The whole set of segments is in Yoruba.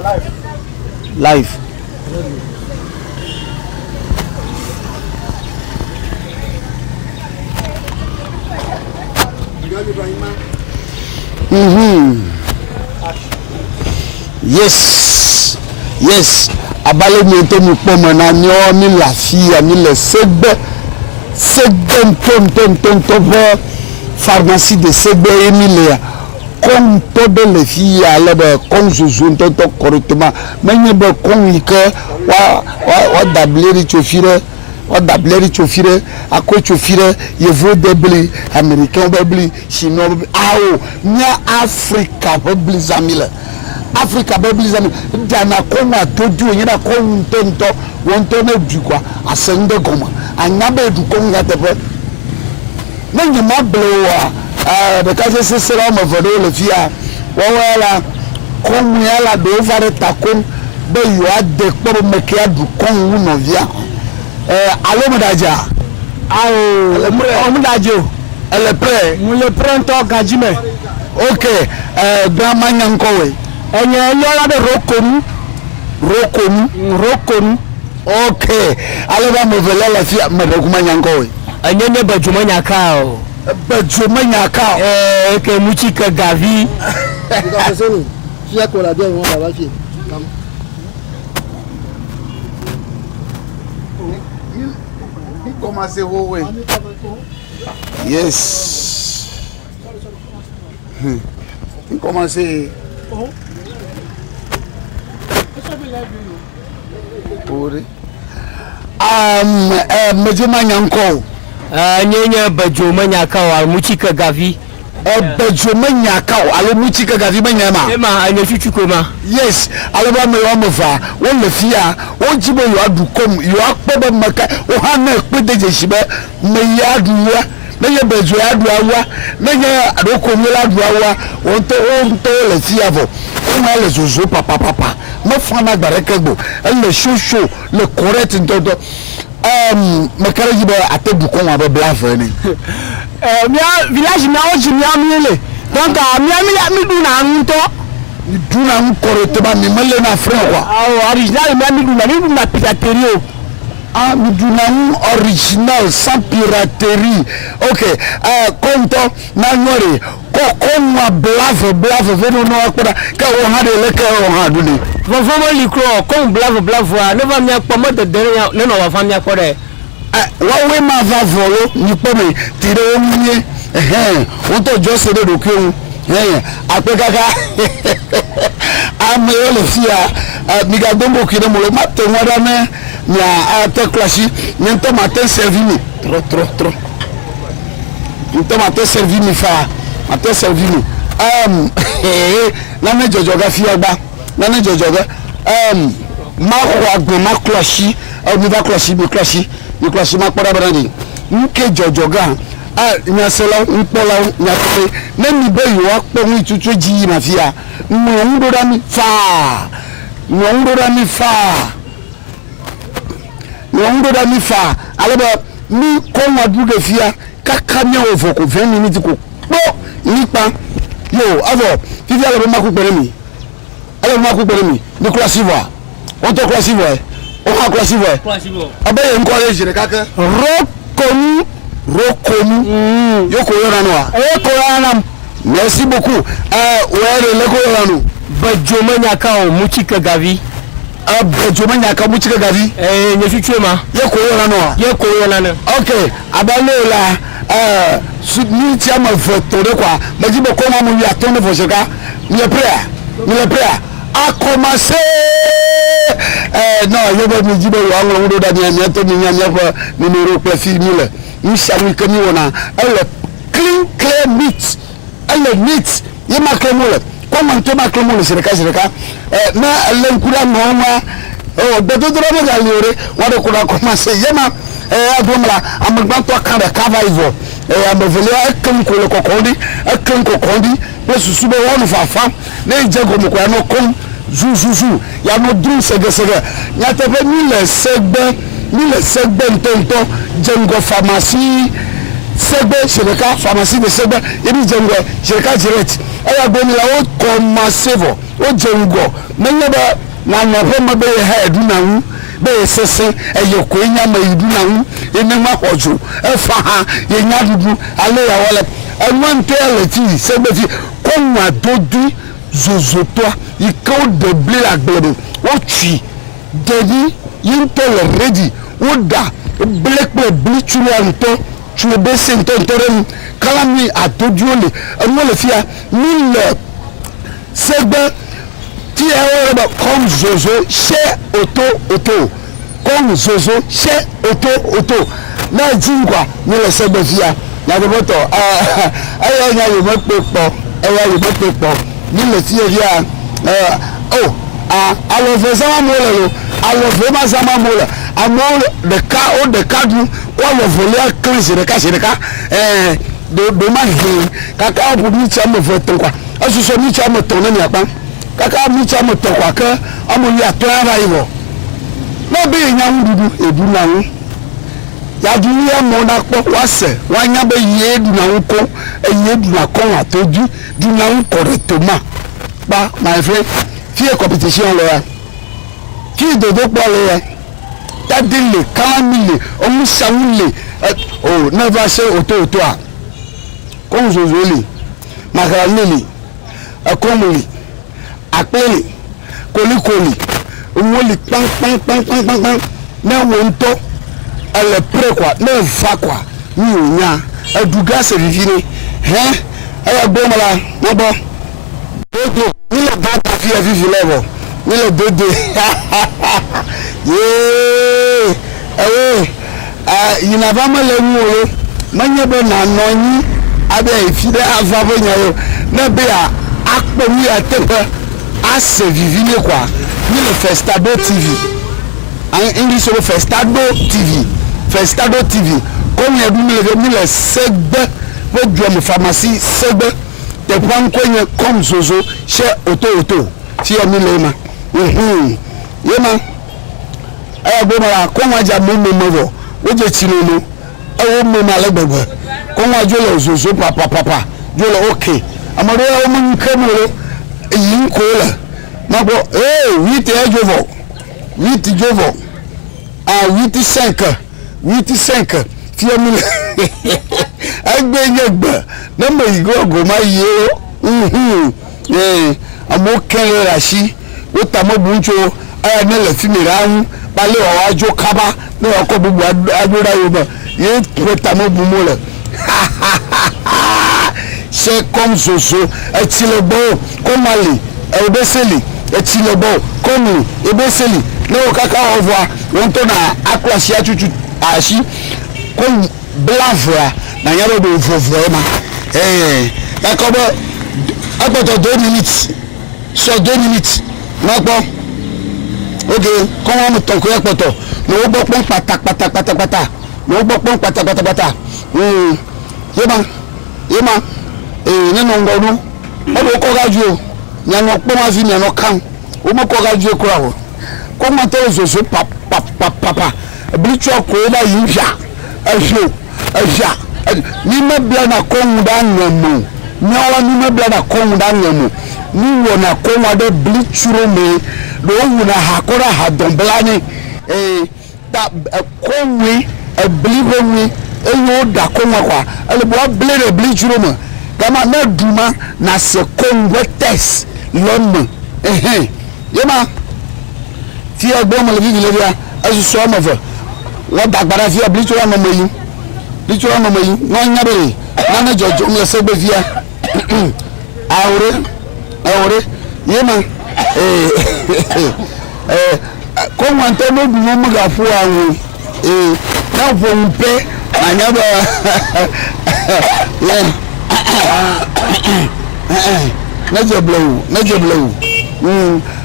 Live. Yes. Abale miento mi pomo na nyo mi la fille mi le SEGBE pharmacie de SEGBE Emilia comme toutes les filles à la Kom Zozo correctement mais il y a comme que wa dableri chofire à quoi chofire il veut débli américain débli chinois nya Africa débli zamila Africa débli zamila dana koma todu nyina kon tonto wontone du quoi à sende goma anyabe du kon ngatepe nengi mablowa de kaze se sera me voler le via wala comme yala do vare takon be yo ade pour me kia du kon no via allo modaja modajo elle prêt le printemps gajime OK grand manyanko we enye yola de rokonu OK allo va me voler la fille me manyanko we enye bajuma nyakao que Mouchika Gavi. Yes. Commencez. Nyenya bajoma nyakawa Mouchika Gavi. Bajoma nyakawa ale Mouchika Gavi manyama. Ema anyechuchu koma. Yes, ale ba me wa mofa. Wo le fia, wo jibo yo adu kom, yo akpebe maka, wo ha na ekpede jeshibe, me ya adu wa. Na ye bejo ya adu awa, na ye adokomi la adu awa, wonto le fia vo. On le zozo papa. Me fana barekego, le chouchou, le correct ntodo. Makaraji ba ate bukon wa bla fene village na oji mi amile donc mi duna nto ni duna nkorete ba mi mele na frère quoi original mi duna piraterie mi duna original sans piraterie OK konto na nyore kokoma blave veno no akora ka o ha de leke o ha duni vovoma likro kom blave ne va mi akpomo de derrière ne no va fa mi akore wa we ma va volo ni pome tire o munye o to jo se de dokun apekaka ame le fia mi ga bombo kire mo le matin wada me na te clashi ni to matin servini trop ni to matin servini fa matin servini na me jojoga fia gba na me jojoga ma ko agbe ma clashi mi va clashi ma pora brandi nke jojoga nyasela npola nyakpe na mi be yo akpo wi tutu ji ma fia mo ndora mi fa aleba mi ko ma du de fia kaka mi o foko 20 minutes ko po nipa yo avo fifi aleba ma ku pere mi ni classivoa on to classivoa o ha classivoa abaye encourage re kaka Rokonu yoko yorano koyanam merci beaucoup were le ko yorano bajoma nyakao Mouchika Gavi bajoma nyaka Mouchika Gavi nyefichema yoko yorano OK abalola ni tiama voter quoi majibo ko ma mu ya tonne vocheka mi est prêt à commencer non yobo mi jibo yo angolo do da ni to ni nya ko numéro profil mille ni salu que ni wona elle clear meat elle meat yema klemole comment to ma klemole sereka na elle nkura no ma de do mo ga liore wa de kura commencer yema adomla amagba to kan de cavaivo amevele akem ko le kokondi pe susube wonu fafa na jego mo kwa no kom zou ya no drum sege ya te fe ni le SEGBE ntonto jengo pharmacie SEGBE shereka pharmacie de SEGBE ebi jengo shereka direct aya boni la o commencer vo o jengo menyaba na no ho be ha edu na hu be sese eye ko nya ma edu na hu enema hojo efa ha ye nya dudu ale ya wala enwante aleti segbeti konwa dodu zozoto iko de ble agbero o twi dedi yinto ready oda black ble chulu anto chulu be sento ntorem Kanami atoduole enwole fia mille SEGBE ti ewo Kom Zozo chez auto Kom Zozo chez auto na jingwa ni le SEGBE fia na de moto ayo nya yo mepepo ni le fia fia alo vezama mole alo vema zama mole amol de cadre wala voler crise de ka de magie kaka bu mi chamo vote kwa asuso mi chamo ton na niapa kaka mi chamo ton kwa ka amuli ato ara iwo no be nya ndudu edu na hu ya dunia mo na po wase wanya be yedu na nko eyedu na kon atoju du na nko retoma ba my friend fie competition lo ya ki dodo po lo ya tadile Kanami omusawule never say auto a Kom Zozo li makarali akomuli apele kolikoli umoli pang na wonto ele prekwa na vakwa ni onya aduga se vivini aya bomala bobo dodo ni le bata fi vivi level ni le dodo yina ba male nwolo manye be na nonyi abe ifide avavo nyayo na be a akpomi atepe ase vivine kwa ni le Festado TV en English so Festado TV comme yedu ni le SEGBE po drum pharmacie SEGBE te pran kwenye Kom Zozo chez auto ti o mi lema yema aya bo mara ko waja mo oje chinono ewo mo na legbegbe ko wajo le Zozo papa jo okay amaro o mo nkemoro yin ko la mabo wite ejovo wite jovo 85 fi mi agbe yegba na mo igogo ma ye amo kele rashi o tamo buncho aya nele fi mi rahu pale o wajo kaba no ko bubu agbora yo ba ye tamo bumo le c'est Kom Zozo etilebo komali ebeseli etilebo komi ebeseli no kaka ovwa wonto na akwasi achuchu ashi kom blavra na yaro do vovro ma yakobo agbodo 2 minutes so 2 minutes nagbo okay komo mo ton ko yapoto no gbo pon pata no gbo pon pata yema nínú ngonu o ko gaju ya no po ma fi me no kan o mo ko gaju ko awo ko mo to Zozo papa blicho ko la yinja aja ni mabla na ko nda nyamu ni ala ni mabla na ko nda nyamu ni wona ko wa de blichuro me do wona hakora hadomblani da ko wi blibo wi eyo da ko kwa ale bo blere blichuro me kama na duma na se kongwe test lombe yema ti agbo mo le bibi le dia asu so mo fe wo dagbara fi oblichura mo moyi no nya bere na jojo mo se gbe fia awre yema ko wante no du mo ga fu awu na fo mpe anya ba naje blow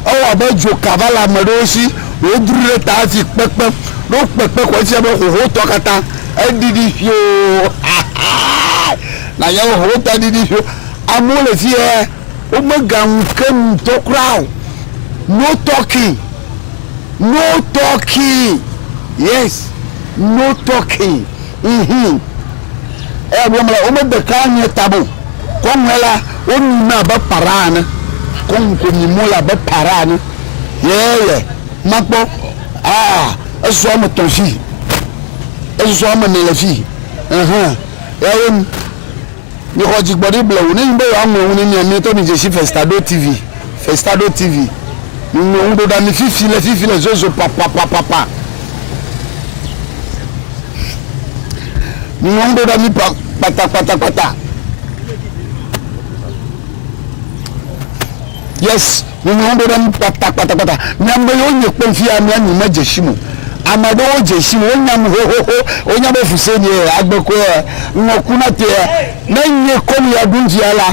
o abejo kavala merosi o dure ta fi pepe ko ti ebe ho to kata edidi fio na ya ho ta didi fio amole fi o magam kan to crowd no talking yes no talking abomala o me de kanye tabo komela o ni na ba parana kon ko ni mola be para ni ye mapo eso am ton fi eso am ne la fi yawon ni ko jigbori blow ni mbe àwọn ni mi to ni je si Festado TV ni ndo da ni fifi le zozo papa ni ndo da ni pata yes ni ndo da ni pata nyambe yo nye kpemfi amia ni majeshimo amado ojeshimo onyam ho onyam Fousseni agbeko ngokuna te na nye komi ya dunji ala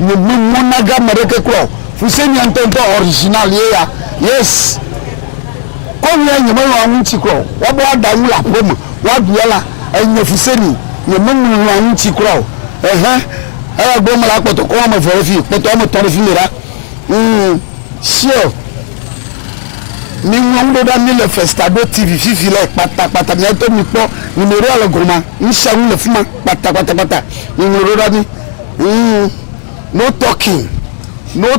ni munaga mareke kro Fousseni antonto original ya yes komi ya nyama wa nchi kro wabo adamu la poma wabiala enye Fousseni nyama wa nchi kro gbo mala poto ko mo verifi poto mo tori fi mira sure ni ndo da ni le Festado TV fifi le pata mi to mi po numéro ala goma inshawu le fuma pata ni ndo da ni no talking o wa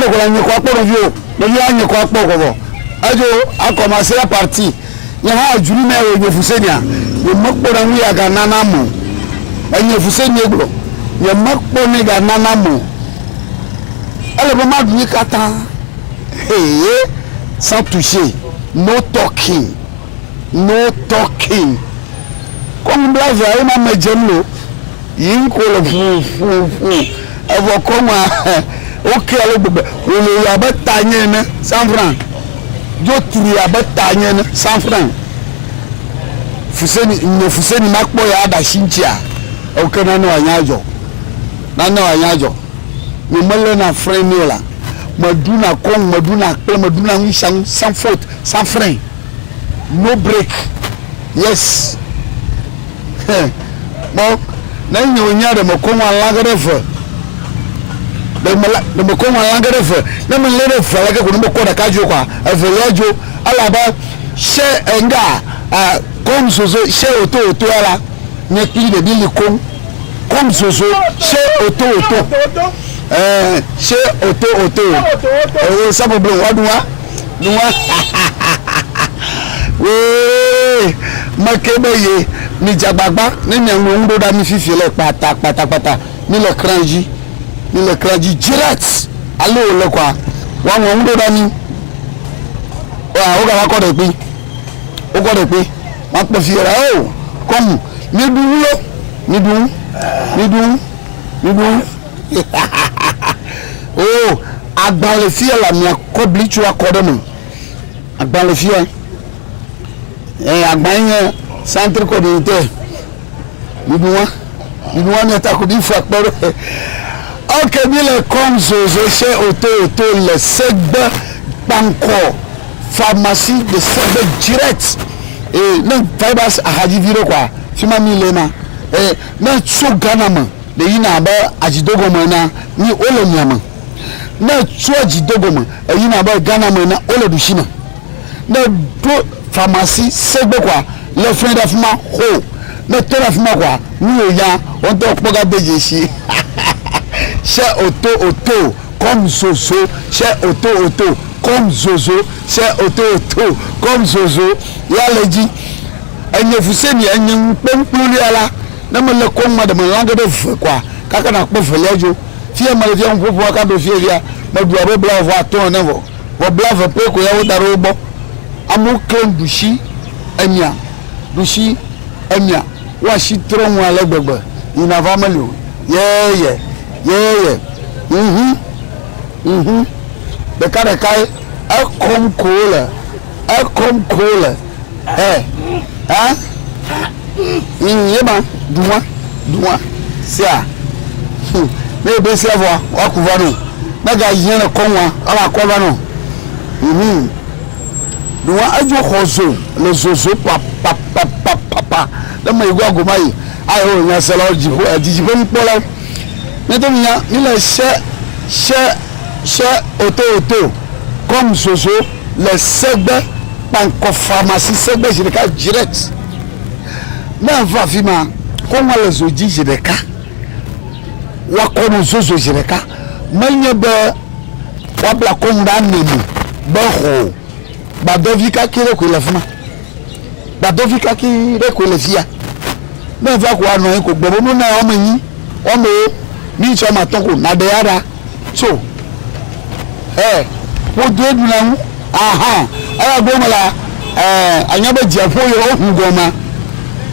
ko ni ko po review do ya ni ko po ko ajo akomase la partie ni ha juri na we Fousseni a ni mokpo na wi aga nana mo enye Fousseni egbo ni mokpo ni ga nana mo elle va m'adouer kata sans toucher no talking comme brave ay ma mejemlo yin ko le fu evo koma OK ale bebe le ya ba tanye ne 100 francs jo tri ya ba tanye ne 100 francs Fousseni makpo ya da shinchia OK na no anyajo ni mele na frein là maduna kon maduna kle maduna wishan sans faute sans frein no break yes bon na nyonya de mokon alangere fe de mokon alangere fe na me lere fe la ko no ko da kajo kwa evelajo alaba she enga Kom Zozo she auto ala ne pli de bili Kom Zozo she auto she auto ça problème wa we makebeye ni jagbagba ni nyanwo ndo da mi fifi le pata ni le kranji direct allo le kwa wa won ndo da ni wa o ga wa ko de pe wa pe fi ra o comme ni du oh agbalé fie la mi akobli tu akode mo agbalé fie agbalé centre communautaire ni duwa ni ta ko di fa pere OK bi le Kom Zozo chez auto le SEGBE banco pharmacie de SEGBE direct non fibers ahaji viro kwa fima mi lena na so ganama de yina ba ajidogo mana ni ole nyama na tsoji dogoma yina ba ganama na ole dushima na do pharmacie SEGBE kwa le frein d'afma ho na terafma kwa ni oya on to poga bejeshi chez auto Kom Zozo chez auto Kom Zozo chez auto Kom Zozo ya leji enye Fousseni enye pempuli ala na me le kon ma de langue de feu quoi kaka na ko velejo fie ma le fie on popo aka do fie via ma du abo bla vo aton na vo bla pe ko ya wo daro bo amu ken dushi emia wa shi tron wa le gbegbe ina family yeah de kare kai e kom cola yeba duwa sia me be sia vo akuva no na ga yin konwa ala akova no duwa ajo khozo le zozo papa da mai gwa gomai ayo nya sala jibo ajibo mpola ne to nya ni le che auto Kom Zozo le SEGBE banco pharmacie SEGBE jireka direct na va fima comme les odi jireka wa Kom Zozo jireka menye be wabla konda nemu be ho badovika kire ko le fuma badovika kire ko le fia me va ko anu ko gbo no na o meyin o me ni so ma ton ko na de ara so wo do edu na hu aha ara gbo mala anya be jiafo yo hu goma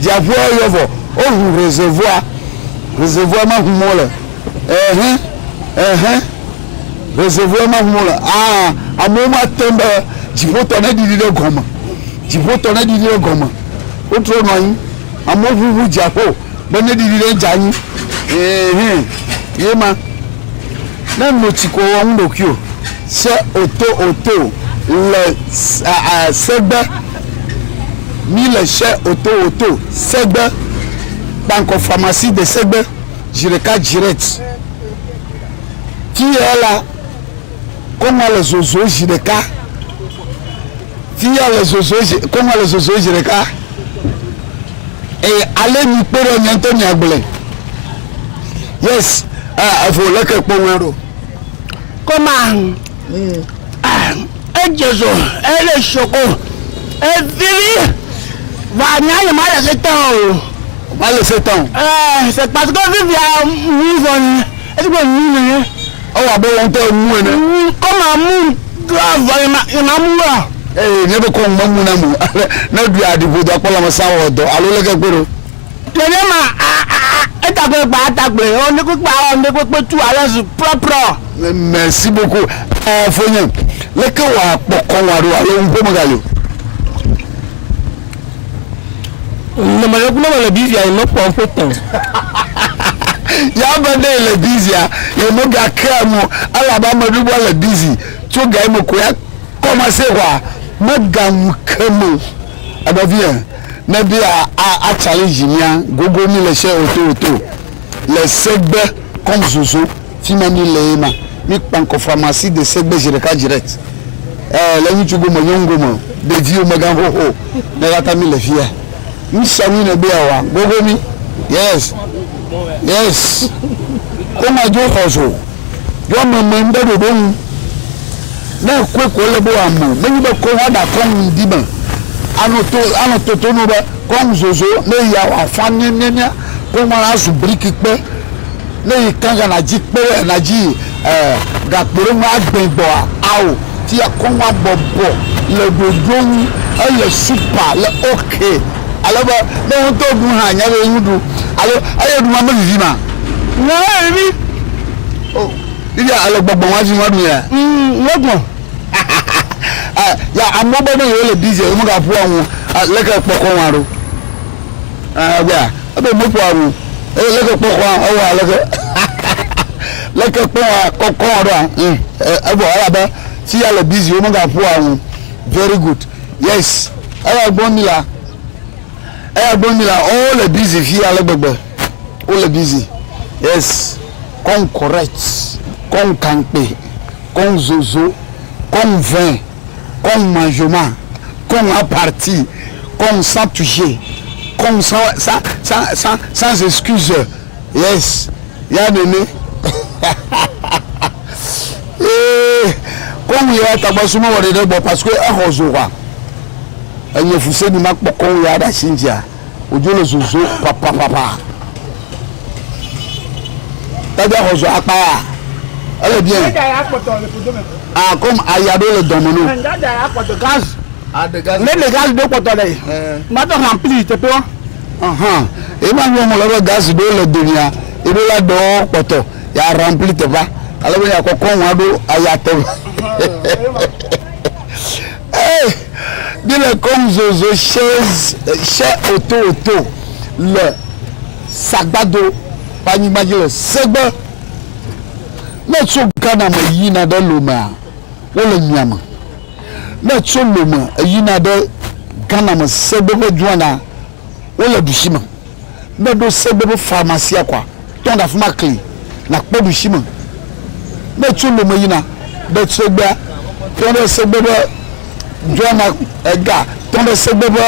jiafo yo vo o hu reservoir ma hu mole reservoir ma hu mole amoma tembe jiafo to na di de goma jiafo to na di de goma o tro no yin amovu jiafo be na di de janyi yema na no tiko won do kio se auto le SEGBE ni le chef auto SEGBE banque pharmacie de SEGBE jireka direct qui est là comment les zozo jireka qui est les zozo comment les zozo jireka et allez ni pere nyento nyagbele yes faut le que pomero comment Jesu, elle est choco. Et Vivi va n'y mal à 7 ans. Mal à 7 ans. C'est parce que Vivi a mouru. Est-ce que vous oh, ah bon, on t'a mouru. Comment mouru? Grave, il m'a mouru. Eh, ne veux qu'on m'en mouru. Ne lui a dit, vous doit pas la masse à l'eau. Allô, le gars, le on n'écoute pas tout à l'aise propre. Merci beaucoup. Fousseni, le que wa pokonwaro alo mpo magalo. No me lo le bizia no po foto. Ya bande le bizia, ye mo ga kramu, ala ba mo dubo le busy. To ga mo ko ya commencer quoi. Mo ga mkemo. Abavien. Na bi a challenge nia gogo ni le che auto. Le SEGBE Kom Zozo Fimani Leema mi panko pharmacie de SEGBE jireka direct la ni chugo mo yongo mo de dio magan ho na gata mi le fia mi sami na be awa gogo mi yes koma jo hozo yo mo mbe do don na ko le bo amu me ni be ko wada kon diba ano to no ba Kom Zozo ne ya wa fanenya ko mara su briki pe le kanga na ji pe na ji ga poro ma gbenbo awo ti akonwa bobo le dodon le super le okay aloba le won to gun ha nya le yudu alo ayo du ma me vivi ma no ebi oh ile alo gbogbo wa ji wa du ya logbon ya amobo no yo le DJ mo ga fu awon le ke poko wan ro ya abe mo fu awon le ke poko awon le ke poko ro ebo ala ba ti ya le busy o mo ga fu awon very good yes aya gbonila all le busy fi ala gbegbe all le busy yes kon correct kon kanpe kon zozo kon vin kon mangement kon à partie kon sans toucher kon sans excuse yes ya nene kon ya tabasuma wore de bo parce que a hozo kwa enye Fousseni mak pokon ya da shinja ojo le zozo papa tada hozo apa elle bien comme ayado le domono gaz le gaz de potole mato rempli te pe e ma mo le gaz do le dunia e do la do poto ya rempli te va alors ya ko kon wa do ayate bien le Kom Zozo CHEZ chez auto le sagbado pani majile SEGBE na tso gana ma yina da loma wala nyama na tso loma yina da gana ma SEGBE ko juana wala dushima na do SEGBE pharmacie kwa ton da fuma clé na ko dushima na tso loma yina da SEGBE ton da SEGBE juana ega ton da SEGBE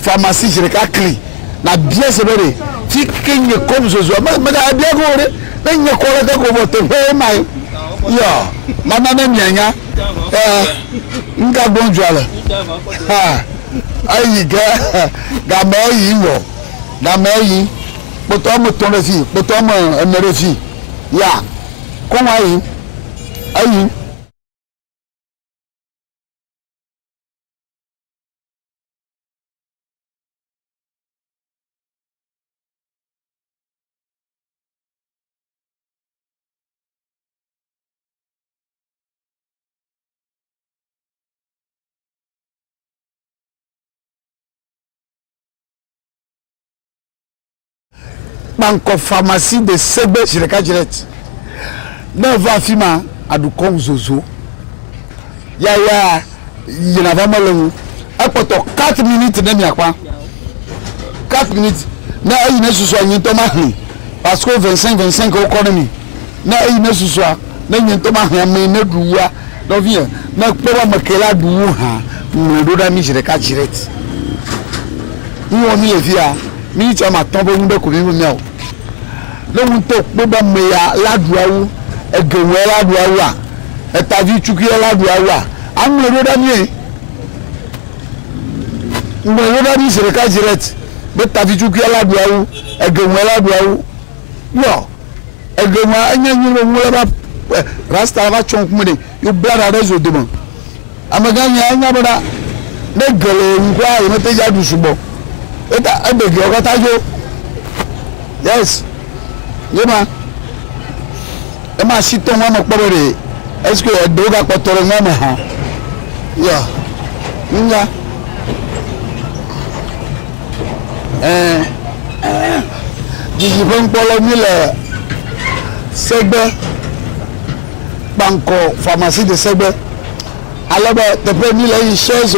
pharmacie jireka clé na bien sebere ti kenye Kom Zozo ma da bien gore nenye ko le ko vote fe mai Yo, madame Nyanya. Nga bonjour. Ha. Ayi ga meyi wo. Na meyi. Poto mo ton refi, poto mo refi. Ya. Kom ayi. Ayi. Banko pharmacie de SEGBE Jireka direct. Ne va fima adu Kom Zozo. Ya yena va malongu. Apoto 4 minutes ne miakwa. 4 minutes. Na ayi ne suso nyento mahli. Parce que 25 économie. Na ayi ne suso na nyento mahli ame ne duwa. Donc viens. Na pewa makela duwa ha. Mdo da mi Jireka direct. Ni omi evia. Mi chama tombo ngbe ko mi meo. Le wunto boba meya laduawu egewe laduawu a etavi chuki laduawu a amuro da mi muro da mi Jireka direct be tavi chuki laduawu egewe laduawu yo egewe anyanyu lo ba rasta va chonk mune yo blada rezo demo amaganya anya bada ne gele ngwa yo te ya dusubo eta abege okatajo yes yema ema siton wa mo pobere est-ce que doga potoro ngama ha ya nga jiji bon polo ni le SEGBE banko pharmacie de SEGBE alors te pe ni le CHEZ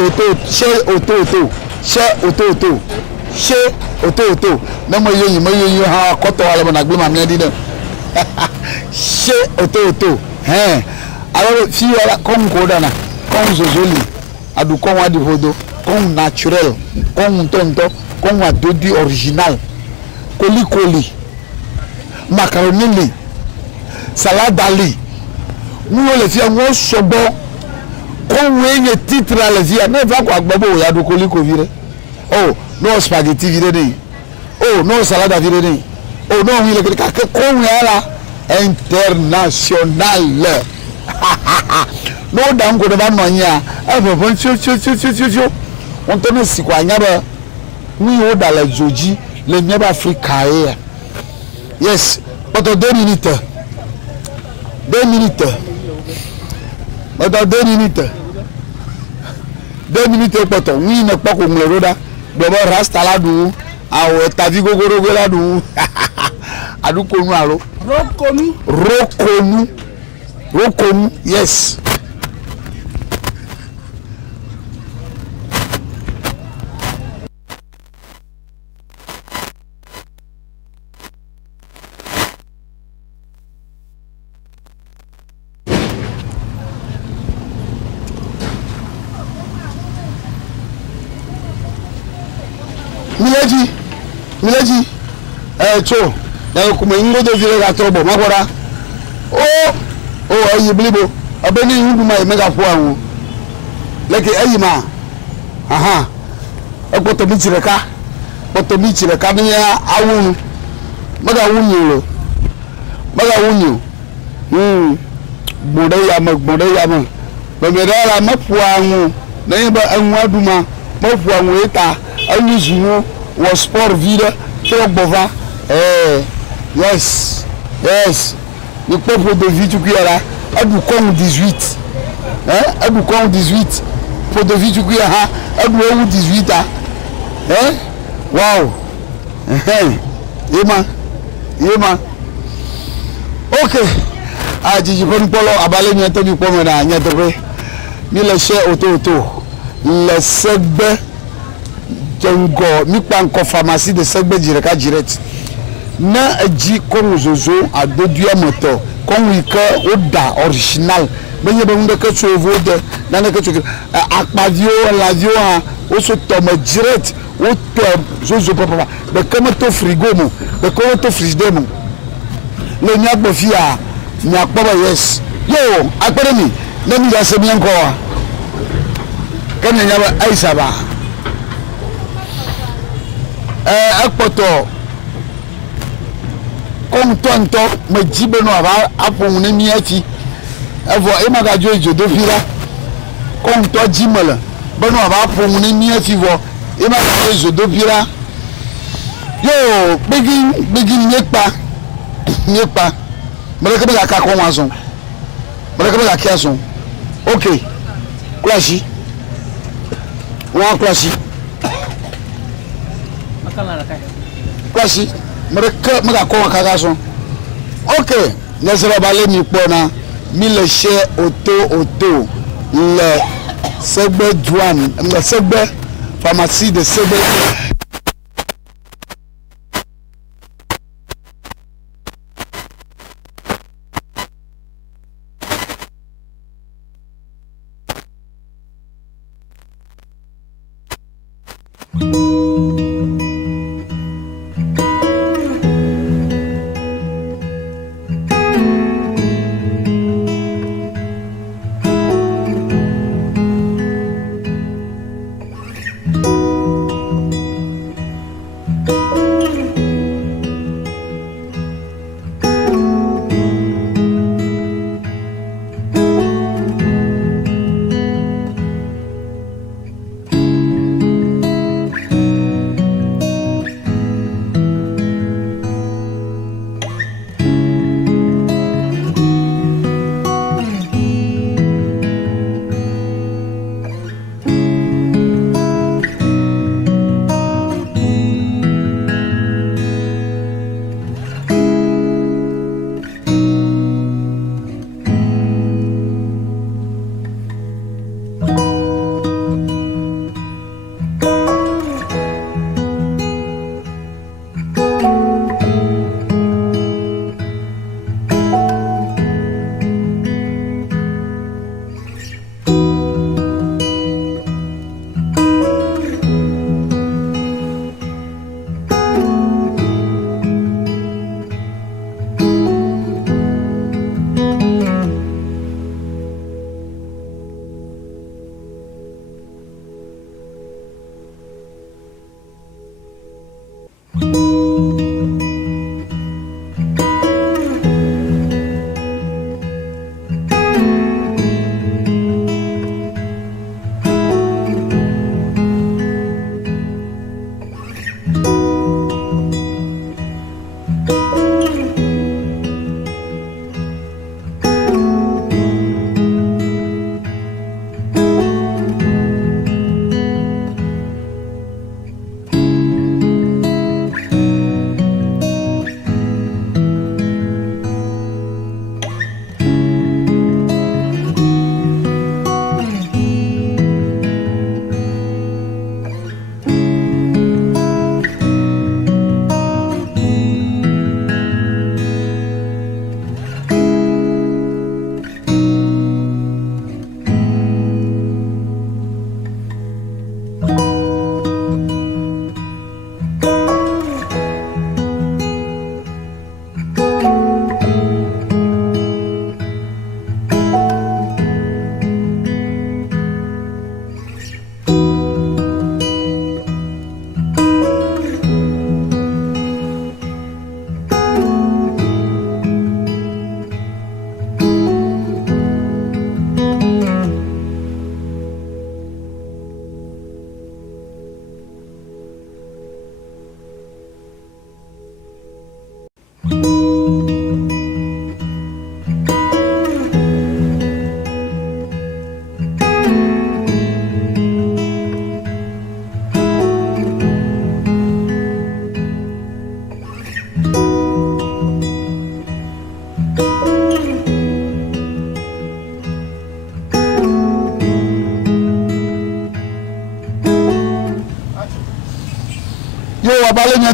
auto na mo yeyi ha koto wala na gbe ma mi di she auto alors fi wala kom ko dana kom zozoli adu kom wa di hodo kom naturel kom tonto kom wa dodi original koli macaroni salade ali wo le fi won sobo kom we ye titre ale fi na va ko agbobo ya do koli vire oh no spaghetti vire oh no salade vire oh no il est que comme là international no dam ko ba no nya e bon cho on tone si kwa nya ba ni o da la joji le nya ba africa yes but 2 minutes but 2 minutes poto ni na pa ko mleroda do ba rasta la du awo tavi gogorogo la du adukonu aro rokonu yes Mileji cho na kuma ingo do vile ga tobo magora ayi blibo abeni yundu mai mega fo anwo leke ayi ma aha poto mi chireka ni awunu maga wunyo gbode ya ma ba me dala mafu anwo na yeba anwa duma mafu anwo eta aluzuwo wo sport vide to bova yes le peuple de vie tu cuira adu kom 18 adu kom 18 pour de vie tu cuira adu 18 wow yema okay ajiji pon polo abale mi to bi pomo na nya to pe mi le se auto le SEGBE jongo mi panko pharmacie de SEGBE Jireka direct na eji Kom Zozo adodia moto kom wika oda original benye be nde ke chovo de na ne ke chovo akpavio lavio ha o so tomo direct o to Zozo papa de comme to frigo mo de comme to frigidaire mo le nya gbofia nya papa yes Yo, akpere na mi ya se mi enko wa. Kan nya Aisha ba. Akpoto Kom tonto me jibe no aba apon na mi achi. Evo e maga jojo do fira. Kom to jimala. Ba no aba apon na mi achi vo. E maga jojo do fira. Yo, begin nyepa. Mele ka ka ko wason. Mele ka ka son. Okay. Klashi. Wa klashi. Makala kai. Klashi. Mele ka ko ka son. Okay. Nezero bale mi pona. Mi le che auto le SEGBE douane, le SEGBE pharmacie de SEGBE.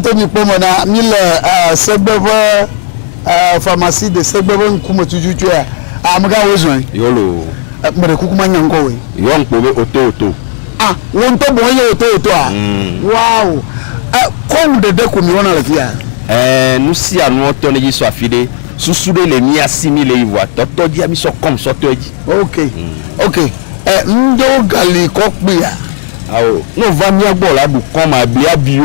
Tony Pomona, 1000 SEGBE pharmacie de SEGBE Nkumotujuju a mga wezon. Yolo. Mre kukuma nyango we. Yon pobe oto. Ah, won to boye oto ah. Wow. Comme de ko mi wona la fia. Nous si à nous on est soit filé Soussoudé les mi assimilé ivoire. Toto dit ami so comme so te dit. Ok. Ok. Ndo gali kokbia. Ah oh. No va mi agbo la bu comme abia bio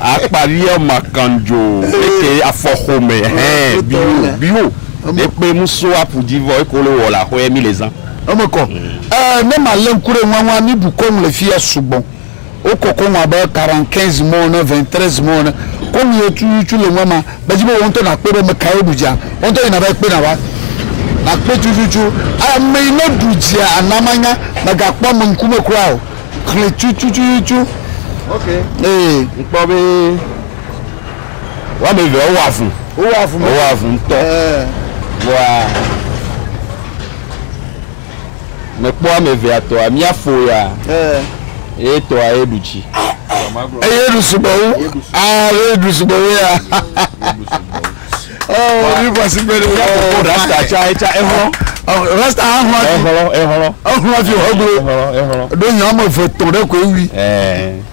a paria makanjo. Ete afohome. Bio. Et pe muso apu divo e ko le wola ho emi les ans. Omoko. Ne ma lenkure nwa ni bu comme le fia subon. O koko nwa ba 45 mois 23 mois. Comme tu le mama ba jibo wonto na pe me kai buja. Wonto ina ba pe na ba. Na pe tu me no duja anamanya na ga kpo mo nkume kwa o. Kle tu. Okay. Npo be wa me ve o wa fun. O wa fun to. Wa me po me ve ato ami afo ya. E to a educhi. Edusubo ya. Oh, ni pas bere. Rasta cha ehoro. Rasta ehoro. Ehoro fi oglo. Do yan mo fe to re ko wi.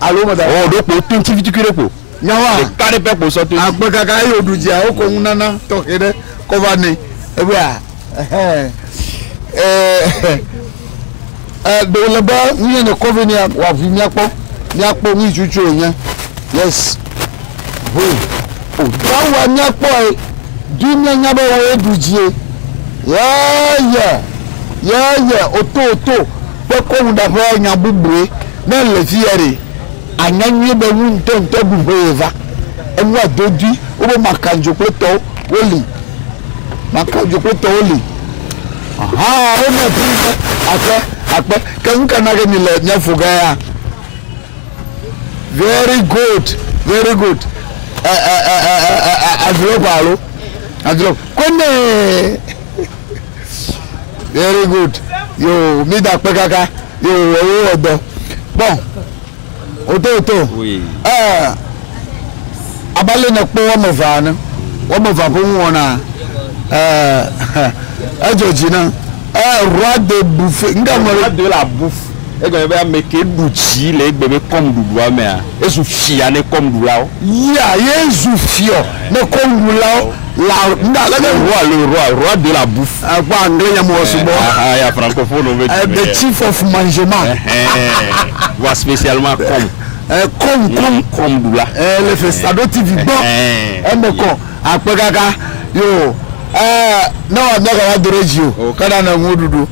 Allo madam. Oh, do po tun vitikure po. Nyawa. E kare pe po so to. Agbe kaka e oduji a o ko nana to kede ko ba ni. Ebi a. Do le ba ni ne ko veni wa fi mi apo ni chuchu yen. Yes. Oui. O da wa ni apo e dunya nya ba wa eduji e. Yeah. Oto. Pe ko mu da fa nya bubure na le fiere. Anyanwe be wu ntonto bubure va. Enu adodi o bo makanjo pe to woli. Aha, o me pri akpe kan na ge ni le nya fuga ya. Very good. Adlo kone. Very good. Yo mi da pe kaka. Yo owo odo. Bon. Oto. Oui. Abale na po wo mo fa na. Wo mo fa ko wona. Ajoji na. Roi de bouffe. Roi de la bouffe. Et quand il me que bouchi les bébés comme du bois mais et sous fiané comme du lao. Ya yezu fio ne comme du lao le roi de la bouffe. Quoi ngenya mo subo. Ya francophone on veut dire. The chief of mangement. Voix spécialement comme du la. Le Festado TV bon. Ko akpe kaka yo no na ga regio kana na ngududu.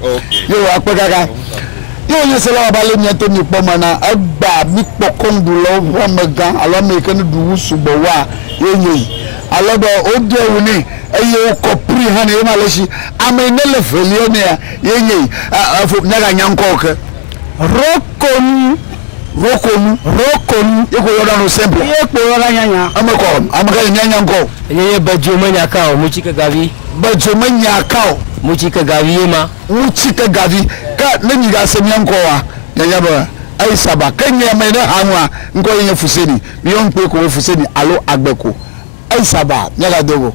Yo akpe kaka yo yesela ba le nyato ni poma na agba mi pokondu lo womega alo me kan du subo wa yenyi alo do ode woni eye ko pri han e maleshi amene le felio ne yenyi afo nyaga nyanko ke rokonu yeko yoda no simple yeko yoda nyanya amaka nyanya nko yeye bajo manya kao muchika gavi muchika gavi ka nenyi ga semya nko wa nyanya ba ai saba kenya me na hanwa nko yen Fousseni mi yon pe ko Fousseni alo agbeko ai saba nyaga dogo